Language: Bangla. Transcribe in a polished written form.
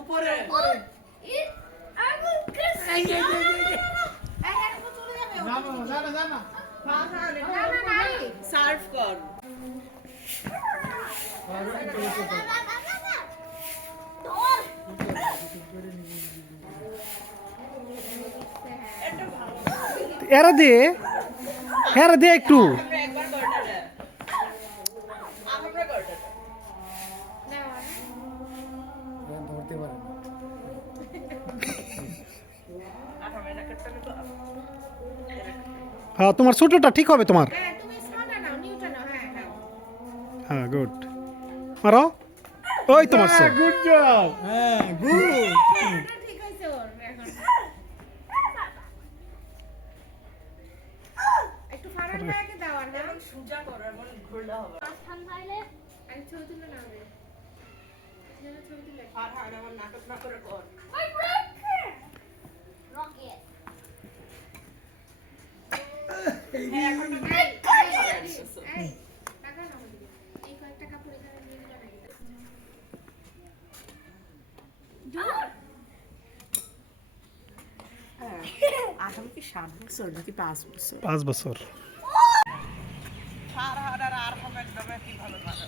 উপরে সার্ভ কর এরা দে একটু ধরতে পারে হ্যাঁ তোমার ছোটটা ঠিক হবে তোমার হ্যাঁ গুড মারো ওই তোমার গুড জব হ্যাঁ গুড একটু ফারান ভাইকে দাও আর না সুজা করো এমন ঘোরলা হবে আসান ভাইলে আমি ছবি তুলে নাও রে ছবি তুলে ফারান আমার নাটক না করে কর রকেট এখন এই টাকা নাও এই কয়েকটা কাপড় এখানে নিয়ে দিবা নাকি আদম কি 7 বছর নাকি 5 বছর 5 বছর আর হবে একদম কি ভালো ভালো